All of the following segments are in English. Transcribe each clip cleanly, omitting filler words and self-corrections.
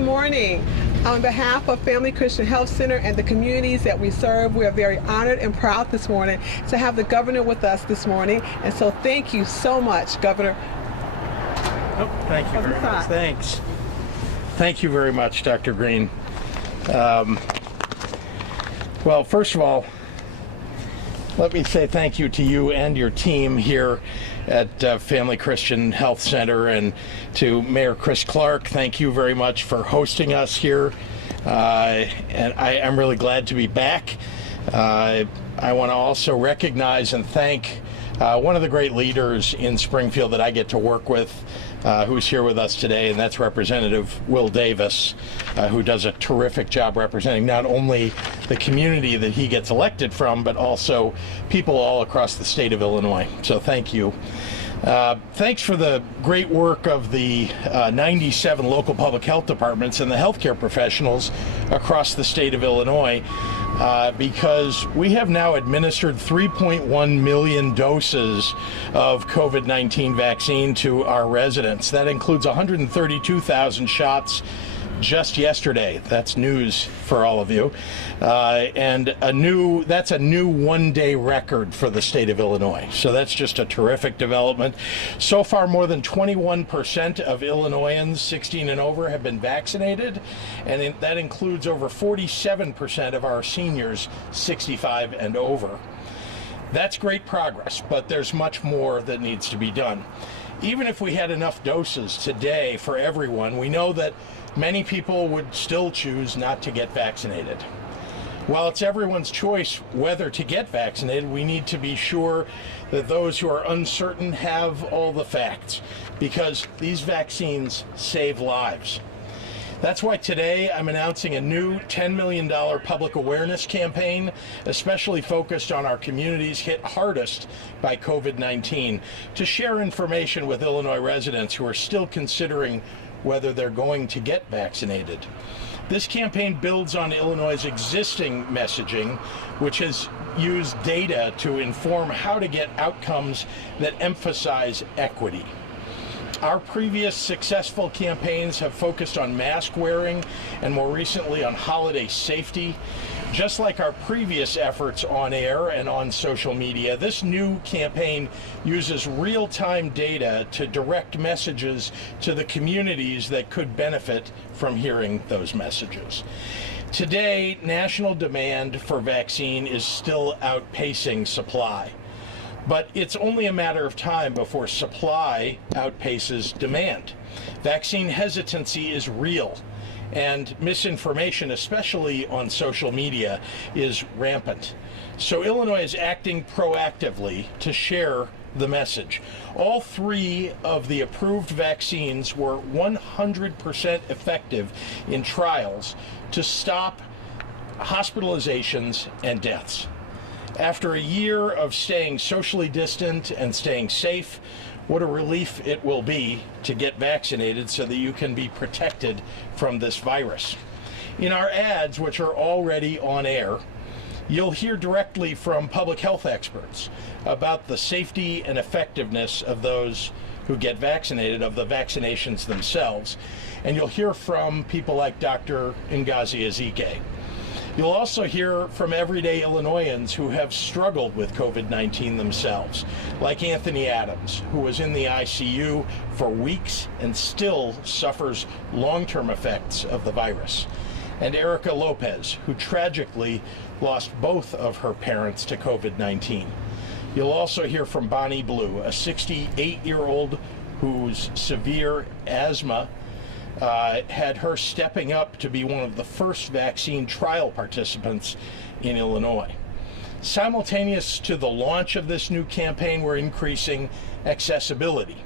Good morning. On behalf of Family Christian Health Center and the communities that we serve, we are very honored and proud this morning to have the governor with us this morning. And so thank you so much, Governor. Oh, thank you very much. Thanks. Thank you very much, Dr. Green. Well, first of all, let me say thank you to you and your team here at Family Christian Health Center, and to Mayor Chris Clark. Thank you very much for hosting us here, and I'm really glad to be back. I want to also recognize and thank one of the great leaders in Springfield that I get to work with, who's here with us today, and that's Representative Will Davis, who does a terrific job representing not only the community that he gets elected from, but also people all across the state of Illinois. So thank you. Thanks for the great work of the 97 local public health departments and the healthcare professionals across the state of Illinois, because we have now administered 3.1 million doses of COVID-19 vaccine to our residents. That includes 132,000 shots just yesterday. That's news for all of you, and that's a new one-day record for the state of Illinois. So that's just a terrific development. So far, more than 21% of Illinoisans 16 and over have been vaccinated, and that includes over 47% of our seniors 65 and over. That's great progress, but there's much more that needs to be done. Even if we had enough doses today for everyone, we know that many people would still choose not to get vaccinated. While it's everyone's choice whether to get vaccinated, we need to be sure that those who are uncertain have all the facts, because these vaccines save lives. That's why today I'm announcing a new $10 million public awareness campaign, especially focused on our communities hit hardest by COVID-19, to share information with Illinois residents who are still considering whether they're going to get vaccinated. This campaign builds on Illinois' existing messaging, which has used data to inform how to get outcomes that emphasize equity. Our previous successful campaigns have focused on mask wearing and more recently on holiday safety. Just like our previous efforts on air and on social media, this new campaign uses real-time data to direct messages to the communities that could benefit from hearing those messages. Today, national demand for vaccine is still outpacing supply. But it's only a matter of time before supply outpaces demand. Vaccine hesitancy is real, and misinformation, especially on social media, is rampant. So Illinois is acting proactively to share the message. All three of the approved vaccines were 100% effective in trials to stop hospitalizations and deaths. After a year of staying socially distant and staying safe, what a relief it will be to get vaccinated so that you can be protected from this virus. In our ads, which are already on air, you'll hear directly from public health experts about the safety and effectiveness of those who get vaccinated, of the vaccinations themselves, and you'll hear from people like Dr. Ngozi Ezike. You'll also hear from everyday Illinoisans who have struggled with COVID-19 themselves, like Anthony Adams, who was in the ICU for weeks and still suffers long-term effects of the virus, and Erica Lopez, who tragically lost both of her parents to COVID-19. You'll also hear from Bonnie Blue, a 68-year-old whose severe asthma had her stepping up to be one of the first vaccine trial participants in Illinois. Simultaneous to the launch of this new campaign, we're increasing accessibility.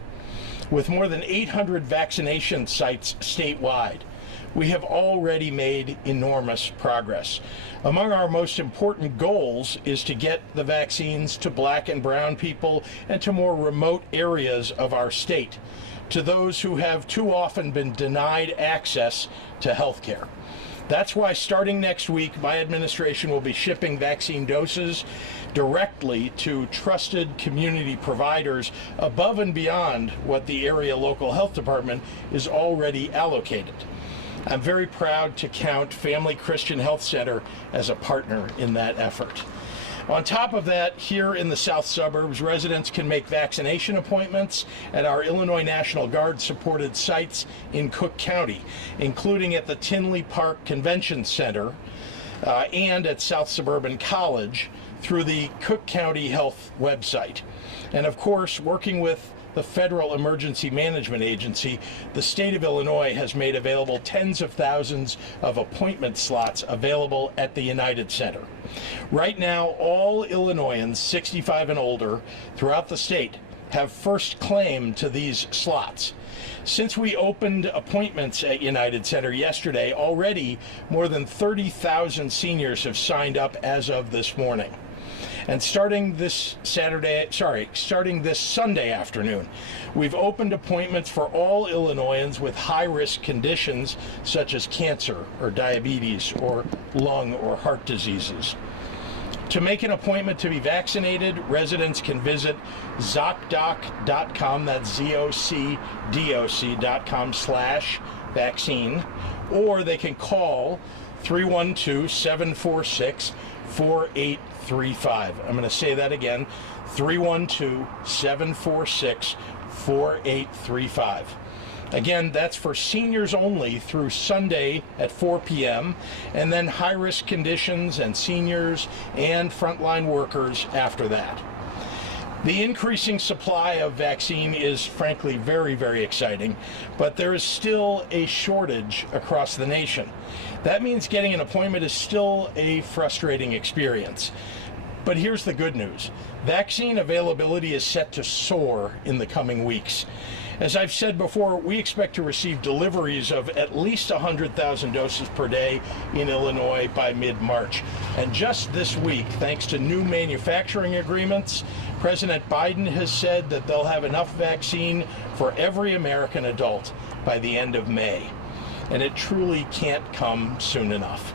With more than 800 vaccination sites statewide, we have already made enormous progress. Among our most important goals is to get the vaccines to Black and brown people and to more remote areas of our state, to those who have too often been denied access to health care. That's why starting next week, my administration will be shipping vaccine doses directly to trusted community providers above and beyond what the area local health department is already allocated. I'm very proud to count Family Christian Health Center as a partner in that effort. On top of that, here in the south suburbs, residents can make vaccination appointments at our Illinois National Guard supported sites in Cook County, including at the Tinley Park Convention Center and at South Suburban College through the Cook County Health website. And of course, working with the Federal Emergency Management Agency, the state of Illinois has made available tens of thousands of appointment slots available at the United Center. Right now, all Illinoisans 65 and older throughout the state have first claim to these slots. Since we opened appointments at United Center yesterday, already more than 30,000 seniors have signed up as of this morning. And starting this Sunday afternoon, we've opened appointments for all Illinoisans with high-risk conditions such as cancer or diabetes or lung or heart diseases. To make an appointment to be vaccinated, residents can visit ZocDoc.com, that's ZocDoc.com/vaccine, or they can call 312-746-4835. I'm going to say that again, 312-746-4835. Again, that's for seniors only through Sunday at 4 p.m., and then high-risk conditions and seniors and frontline workers after that. The increasing supply of vaccine is frankly very, very exciting, but there is still a shortage across the nation. That means getting an appointment is still a frustrating experience. But here's the good news. Vaccine availability is set to soar in the coming weeks. As I've said before, we expect to receive deliveries of at least 100,000 doses per day in Illinois by mid-March. And just this week, thanks to new manufacturing agreements, President Biden has said that they'll have enough vaccine for every American adult by the end of May. And it truly can't come soon enough.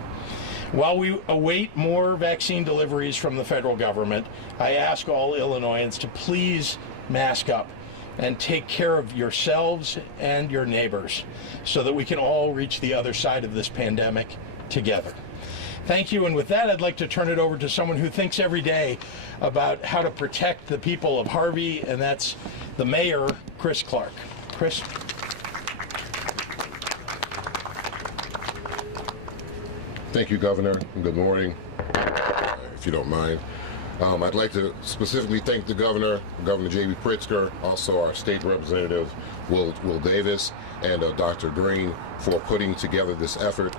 While we await more vaccine deliveries from the federal government, I ask all Illinoisans to please mask up and take care of yourselves and your neighbors so that we can all reach the other side of this pandemic together. Thank you, and with that, I'd like to turn it over to someone who thinks every day about how to protect the people of Harvey, and that's the mayor, Chris Clark. Chris? Thank you, Governor, and good morning, if you don't mind. I'd like to specifically thank the Governor J.B. Pritzker, also our State Representative, Will Davis, and Dr. Green for putting together this effort.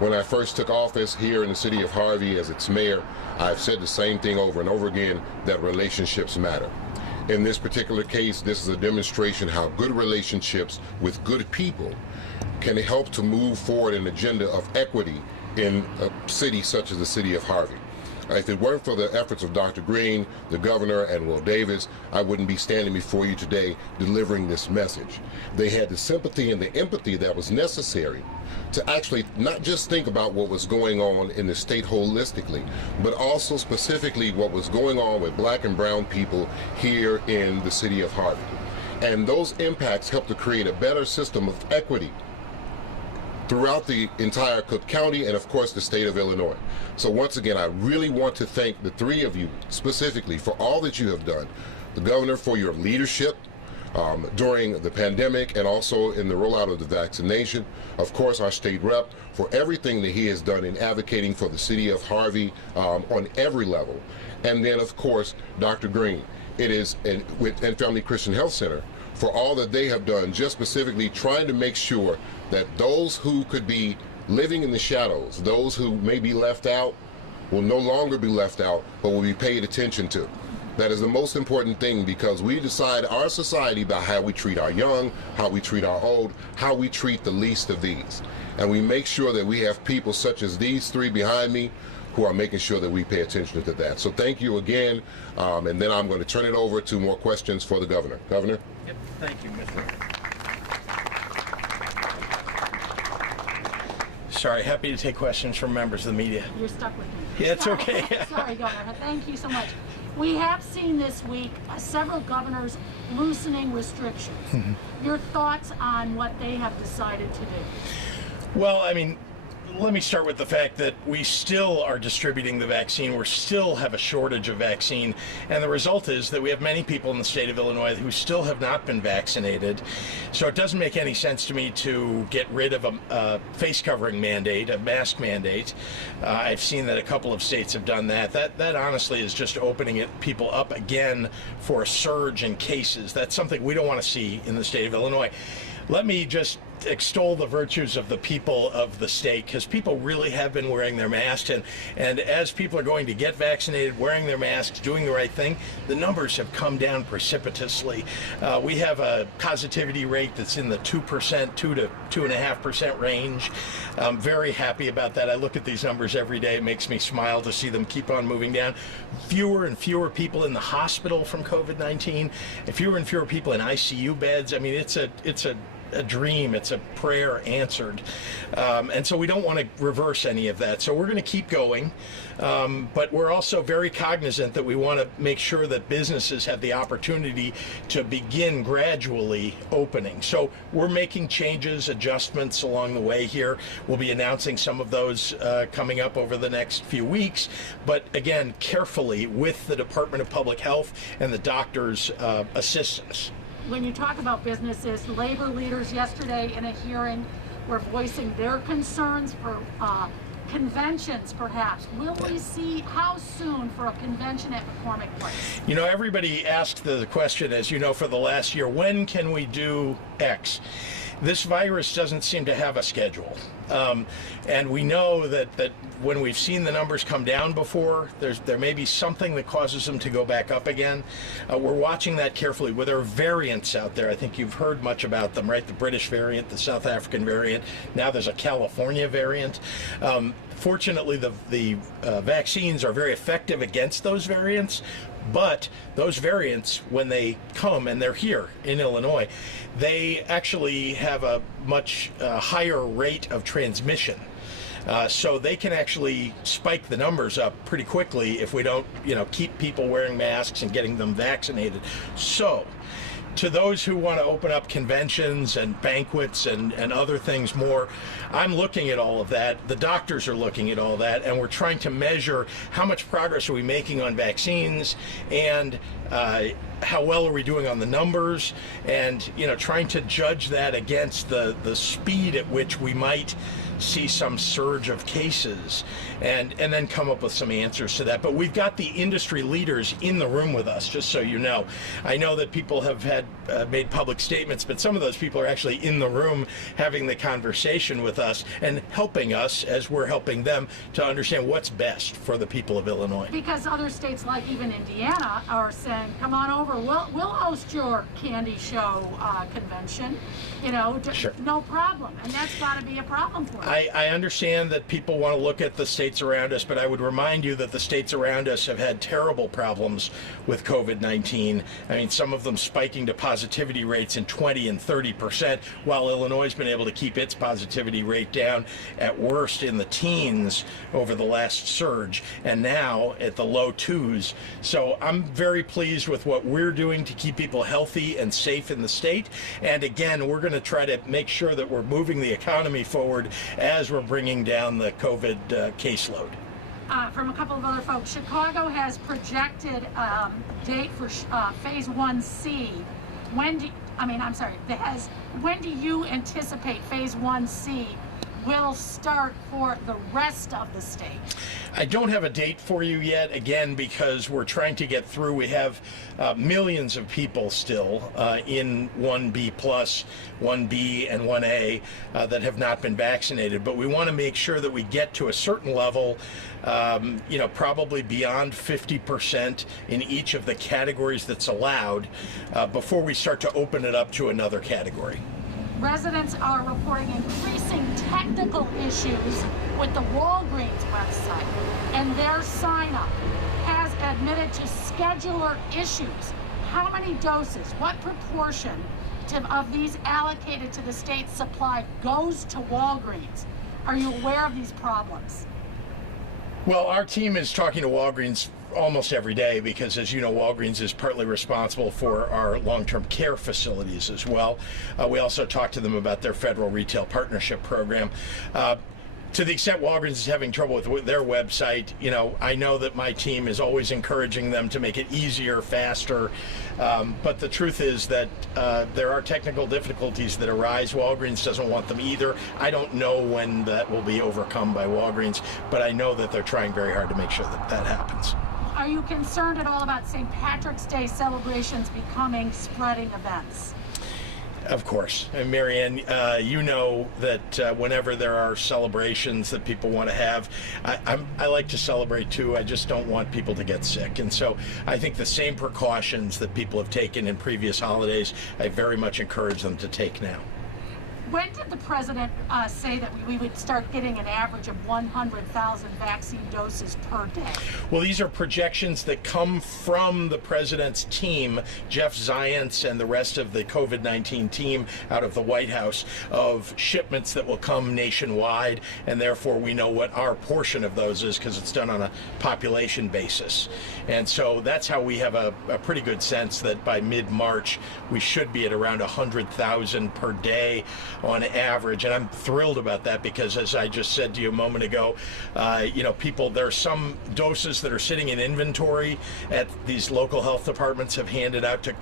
When I first took office here in the city of Harvey as its mayor, I've said the same thing over and over again, that relationships matter. In this particular case, this is a demonstration how good relationships with good people can help to move forward an agenda of equity in a city such as the city of Harvey. If it weren't for the efforts of Dr. Green, the governor, and Will Davis, I wouldn't be standing before you today delivering this message. They had the sympathy and the empathy that was necessary to actually not just think about what was going on in the state holistically, but also specifically what was going on with black and brown people here in the city of Harvey. And those impacts helped to create a better system of equity throughout the entire Cook County and of course the state of Illinois. So once again, I really want to thank the three of you specifically for all that you have done. The governor for your leadership during the pandemic and also in the rollout of the vaccination. Of course, our state rep for everything that he has done in advocating for the city of Harvey on every level. And then of course, Dr. Green, and Family Christian Health Center for all that they have done, just specifically trying to make sure that those who could be living in the shadows, those who may be left out, will no longer be left out, but will be paid attention to. That is the most important thing, because we decide our society by how we treat our young, how we treat our old, how we treat the least of these. And we make sure that we have people such as these three behind me who are making sure that we pay attention to that. So thank you again, and then I'm going to turn it over to more questions for the governor. Governor? Yep. Thank you, Mr. Sorry, happy to take questions from members of the media. You're stuck with me. Yeah, it's okay. Sorry, Governor. Thank you so much. We have seen this week several governors loosening restrictions. Your thoughts on what they have decided to do? Well, I mean, let me start with the fact that we still are distributing the vaccine. We still have a shortage of vaccine. And the result is that we have many people in the state of Illinois who still have not been vaccinated. So it doesn't make any sense to me to get rid of a face covering mandate, a mask mandate. I've seen that a couple of states have done that. That honestly is just opening people up again for a surge in cases. That's something we don't want to see in the state of Illinois. Let me just extol the virtues of the people of the state, because people really have been wearing their masks, and as people are going to get vaccinated, wearing their masks, doing the right thing, the numbers have come down precipitously. We have a positivity rate that's in the 2%, 2 to 2.5% range. I'm very happy about that. I look at these numbers every day. It makes me smile to see them keep on moving down. Fewer and fewer people in the hospital from COVID-19, and fewer people in ICU beds. I mean, it's a dream. It's a prayer answered. And so we don't want to reverse any of that. So we're going to keep going. But we're also very cognizant that we want to make sure that businesses have the opportunity to begin gradually opening. So we're making changes, adjustments along the way here. We'll be announcing some of those coming up over the next few weeks. But again, carefully with the Department of Public Health and the doctors' assistance. When you talk about businesses, labor leaders yesterday in a hearing were voicing their concerns for conventions, perhaps. Will we see how soon for a convention at McCormick Place? You know, everybody asked the question, as you know, for the last year, when can we do X? This virus doesn't seem to have a schedule. And we know that when we've seen the numbers come down before, there may be something that causes them to go back up again. We're watching that carefully. Well, there are variants out there. I think you've heard much about them, right? The British variant, the South African variant. Now there's a California variant. Fortunately, the vaccines are very effective against those variants. But those variants, when they come, and they're here in Illinois, they actually have a much higher rate of transmission. So they can actually spike the numbers up pretty quickly if we don't, keep people wearing masks and getting them vaccinated. So to those who want to open up conventions and banquets and other things more, I'm looking at all of that. The doctors are looking at all that, and we're trying to measure how much progress are we making on vaccines, and how well are we doing on the numbers, and trying to judge that against the speed at which we might see some surge of cases, and then come up with some answers to that. But we've got the industry leaders in the room with us, just so you know. I know that people have made public statements, but some of those people are actually in the room having the conversation with us and helping us as we're helping them to understand what's best for the people of Illinois. Because other states, like even Indiana, are saying, come on over, we'll host your candy show convention, Sure. No problem. And that's got to be a problem for us. I understand that people want to look at the states around us, but I would remind you that the states around us have had terrible problems with COVID-19. I mean, some of them spiking to positivity rates in 20 and 30%, while Illinois has been able to keep its positivity rate down at worst in the teens over the last surge, and now at the low twos. So I'm very pleased with what we're doing to keep people healthy and safe in the state. And again, we're going to try to make sure that we're moving the economy forward as we're bringing down the COVID caseload. From a couple of other folks, Chicago has projected date for phase 1C. When do you anticipate phase 1C will start for the rest of the state? I don't have a date for you yet, again, because we're trying to get through. We have millions of people still in 1B plus, 1B and 1A that have not been vaccinated. But we want to make sure that we get to a certain level, probably beyond 50% in each of the categories that's allowed before we start to open it up to another category. Residents are reporting increasing technical issues with the Walgreens website, and their sign-up has admitted to scheduler issues. How many doses, what proportion of these allocated to the state's supply goes to Walgreens? Are you aware of these problems? Well, our team is talking to Walgreens almost every day because, as you know, Walgreens is partly responsible for our long-term care facilities as well. We also talk to them about their federal retail partnership program. To the extent Walgreens is having trouble with their website, you know, I know that my team is always encouraging them to make it easier, faster. But the truth is that there are technical difficulties that arise. Walgreens doesn't want them either. I don't know when that will be overcome by Walgreens, but I know that they're trying very hard to make sure that that happens. Are you concerned at all about St. Patrick's Day celebrations becoming spreading events? Of course. And Marianne, you know that whenever there are celebrations that people want to have, I like to celebrate too. I just don't want people to get sick. And so I think the same precautions that people have taken in previous holidays, I very much encourage them to take now. When did the president say that we would start getting an average of 100,000 vaccine doses per day? Well, these are projections that come from the president's team, Jeff Zients and the rest of the COVID-19 team out of the White House, of shipments that will come nationwide, and therefore we know what our portion of those is because it's done on a population basis. And so that's how we have a pretty good sense that by mid-March we should be at around 100,000 per day on average, and I'm thrilled about that because, as I just said to you a moment ago, you know, there are some doses that are sitting in inventory at these local health departments have handed out to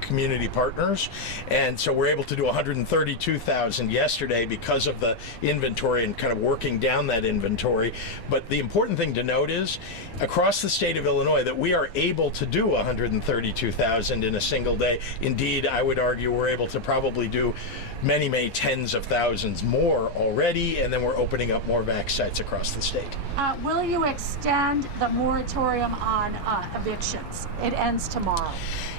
community partners, and so we're able to do 132,000 yesterday because of the inventory and kind of working down that inventory. But the important thing to note is across the state of Illinois that we are able to do 132,000 in a single day. Indeed, I would argue we're able to probably do many tens of thousands more already, and then we're opening up more vac sites across the state. Will you extend the moratorium on evictions? It ends tomorrow.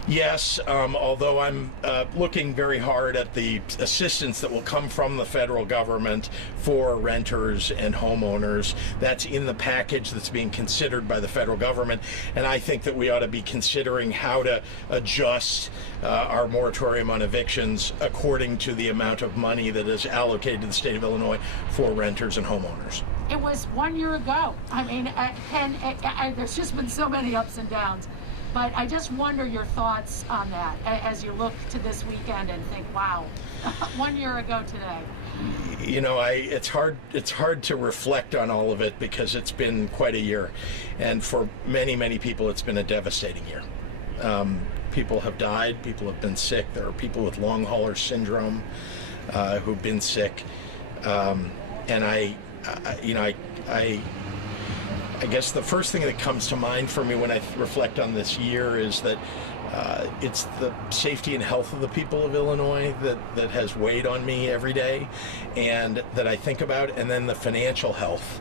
Yes, although I'm looking very hard at the assistance that will come from the federal government for renters and homeowners. That's in the package that's being considered by the federal government, and I think that we ought to be considering how to adjust our moratorium on evictions according to the amount of money that is allocated to the state of Illinois for renters and homeowners. It was 1 year ago. I mean, there's just been so many ups and downs. But I just wonder your thoughts on that as you look to this weekend and think, wow, 1 year ago today. You know, it's hard to reflect on all of it because it's been quite a year, and for many people it's been a devastating year. People have died, people have been sick. There are people with long hauler syndrome who've been sick, and I guess the first thing that comes to mind for me when I reflect on this year is that it's the safety and health of the people of Illinois that has weighed on me every day and that I think about, and then the financial health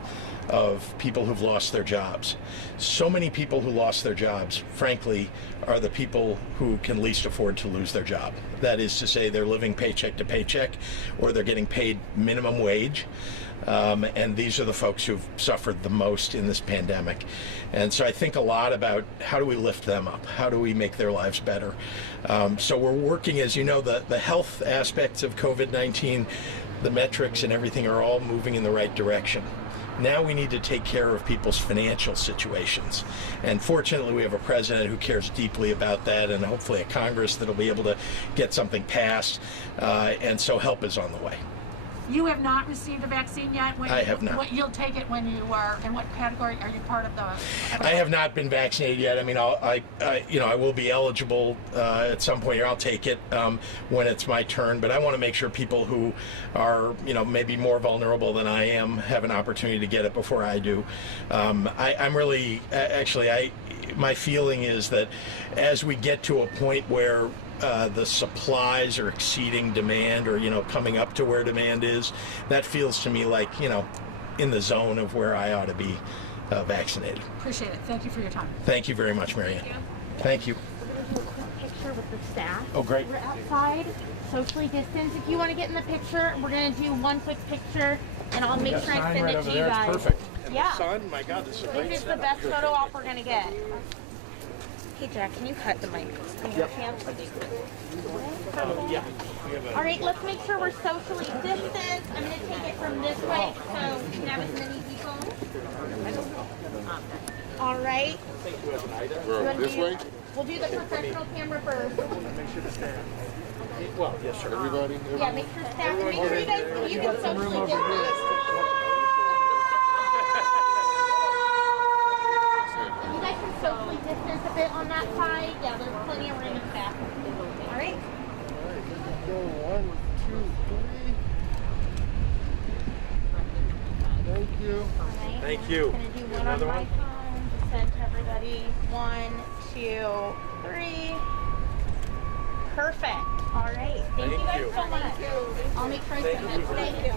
of people who've lost their jobs. So many people who lost their jobs, frankly, are the people who can least afford to lose their job. That is to say, they're living paycheck to paycheck or they're getting paid minimum wage. And these are the folks who've suffered the most in this pandemic. And so I think a lot about how do we lift them up? How do we make their lives better? So we're working, as you know, the health aspects of COVID-19, the metrics and everything are all moving in the right direction. Now we need to take care of people's financial situations. And fortunately, we have a president who cares deeply about that, and hopefully a Congress that'll be able to get something passed. And so help is on the way. You have not received a vaccine yet? I have not. You'll take it when you are, in what category? Are you part of the... I have not been vaccinated yet. I mean, I will be eligible at some point here. I'll take it when it's my turn, but I want to make sure people who are, maybe more vulnerable than I am have an opportunity to get it before I do. I'm really, my feeling is that as we get to a point where the supplies are exceeding demand or, coming up to where demand is, that feels to me like, in the zone of where I ought to be vaccinated. Appreciate it. Thank you for your time. Thank you very much, Marianne. Thank you. We're going to do a quick picture with the staff. Oh, great. We're outside, socially distanced. If you want to get in the picture, we're going to do one quick picture, and I'll make sure I send it to you guys. Perfect. And yeah. the sun, my God, this is great. This is the best photo op we're going to get. Hey, Jack, can you cut the mic? Yep. Yeah. All right, let's make sure we're socially distanced. I'm going to take it from this way so we can have as many people. All right. We're this way? We'll do the professional camera first. Well, yes, sir. Everybody? Yeah, make sure staff and make sure you guys you can socially distance. You guys can socially distance a bit on that side. Yeah, there's plenty of room in the back. All right. Go 1, 2, 3. Thank you. All right. Thank you. I'm gonna do one on my phone. Just send to everybody. 1, 2, 3. Perfect. All right. Thank you guys so much. I'll make sure I send that. Thank you.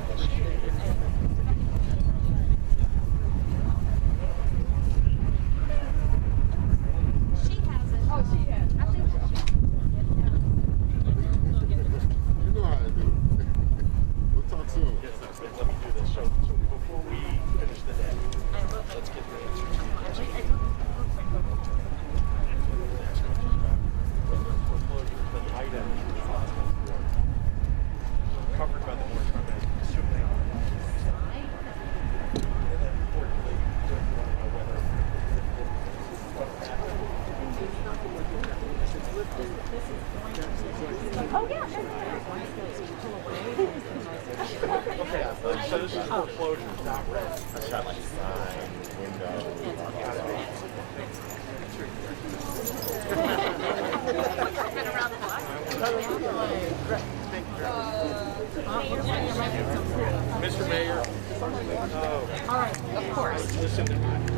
She has it. Oh, she has. I think You know how to do it. We'll talk soon. Yes, that's it. Let me do this. So before we finish the day, let's get the answer. Covered by the moratorium, assume they are. And then importantly, whether Oh yeah. okay, so this is foreclosure, not rent. I've got like sign, window, Mr. Mayor. All right, of course. Listen to me.